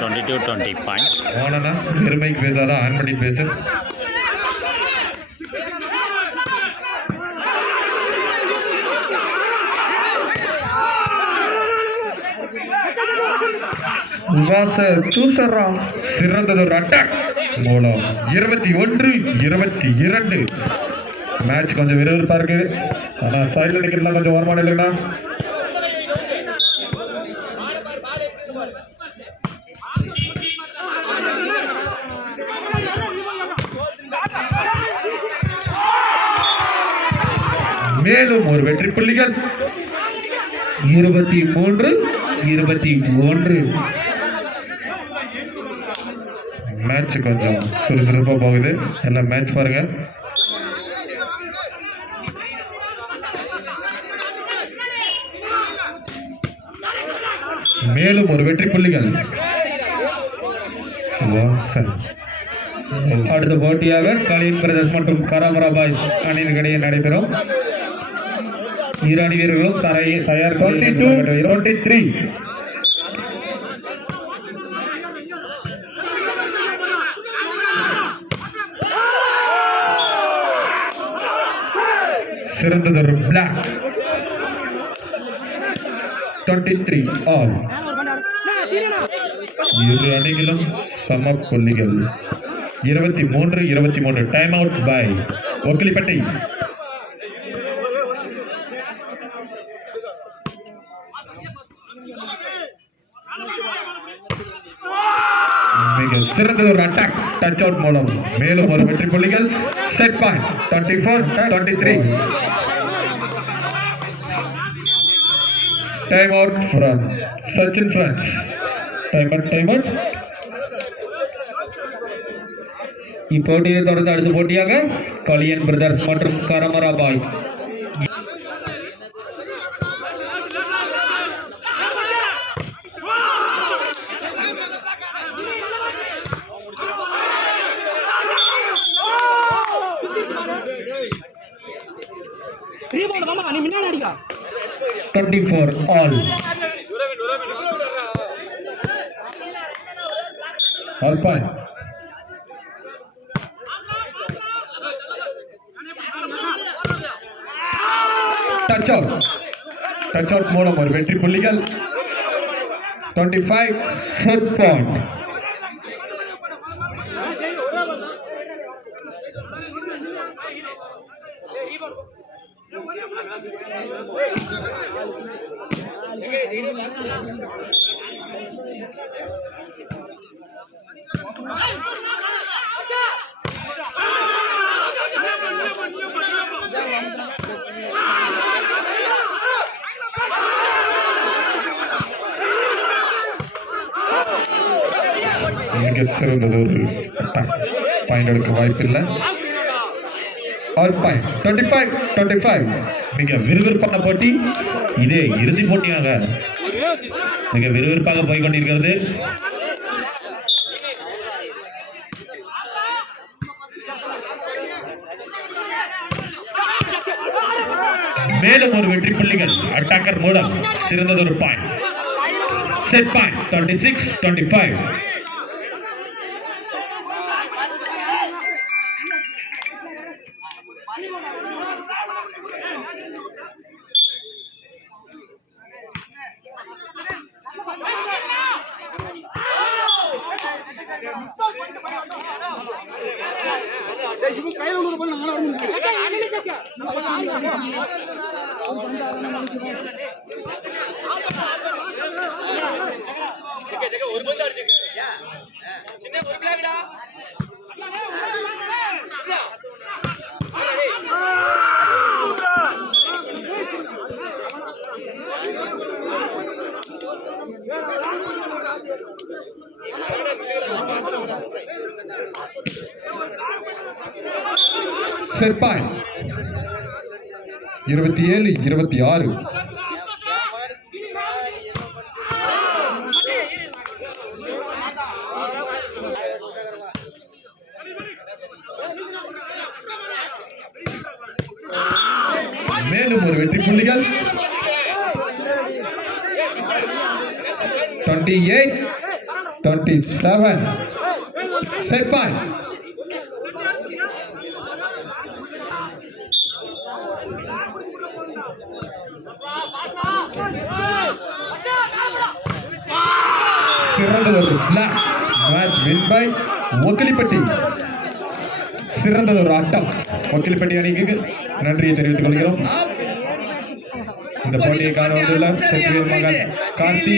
22-20 point. ஓனனா பெருமைக்கு பேசாத on பண்ணி பேசு. சிறந்ததொரு அட்டாக் மூலம் 21-22. மேட்ச் கொஞ்சம் விறுவிறுப்பா இருக்கு. ஆனா சைடுல நிக்கிறதுலாம் கொஞ்சம் ஓரமான இல்லைன்னா மேலும் ஒரு வெற்றி புள்ளிகள் 23-21. மேட்ச் கொஞ்சம் சுறுசுறுப்பா போகுது. எல்லாம் மேட்ச் பாருங்க. மேலும் ஒரு வெற்றி புள்ளிகள். அடுத்த போட்டியாக கலின் பிரதேஷ் மற்றும் கராமரா பாய்ஸ் அணியிடையே நடைபெறும். இரு அணி வீரர்களும் தயார். 22-23. சிறந்ததொரு பிளாக். 23 ஆல். இரு அணிகளும் சம புள்ளிகள். 23-23. Time out by Okkilipatti. மிக சிறந்த ஒரு அட்டாக் டச் அவுட் மூலம் மேலும் ஒரு வெற்றி புள்ளிகள். Set point 24-23. Time out from Sachin friends. Time out. இப்போட்டியை தொடர்ந்து அடுத்த போட்டியாக கலியன் பிரதர்ஸ் மற்றும் கரமரா பாய்ஸ். ரீபவுண்ட் மாமா நீ முன்னாடி அடிடா. 24 all. All point. Touch out மூலம் ஒரு வெற்றி புள்ளிகள். 25 set point. மிக சிறந்தது ஒரு பாயிண்ட் எடுக்க வாய்ப்பில்லை. All point 25-25. மிக விறுவிறுப்பான போட்டி. இதே இறுதி போட்டியாக மிக விறுவிறுப்பாக போய்கொண்டிருக்கிறது. மேலும் ஒரு வெற்றி புள்ளிகள் அட்டாக்கர் மூலம் சிறந்ததொரு point. Set point 26-25. Set point 27-26. மேலும் ஒரு வெற்றி புள்ளிகள். 28 27. Set point. சிறந்ததொரு மேட்ச் வின் பை ஒக்கிலிப்பட்டி. சிறந்ததொரு ஆட்டம் ஒக்கிலிப்பட்டி அணிக்கு நன்றியை தெரிவித்துக் கொள்கிறோம். இந்த போட்டியை காண வந்துள்ள சத்வீர் மகன் கார்த்தி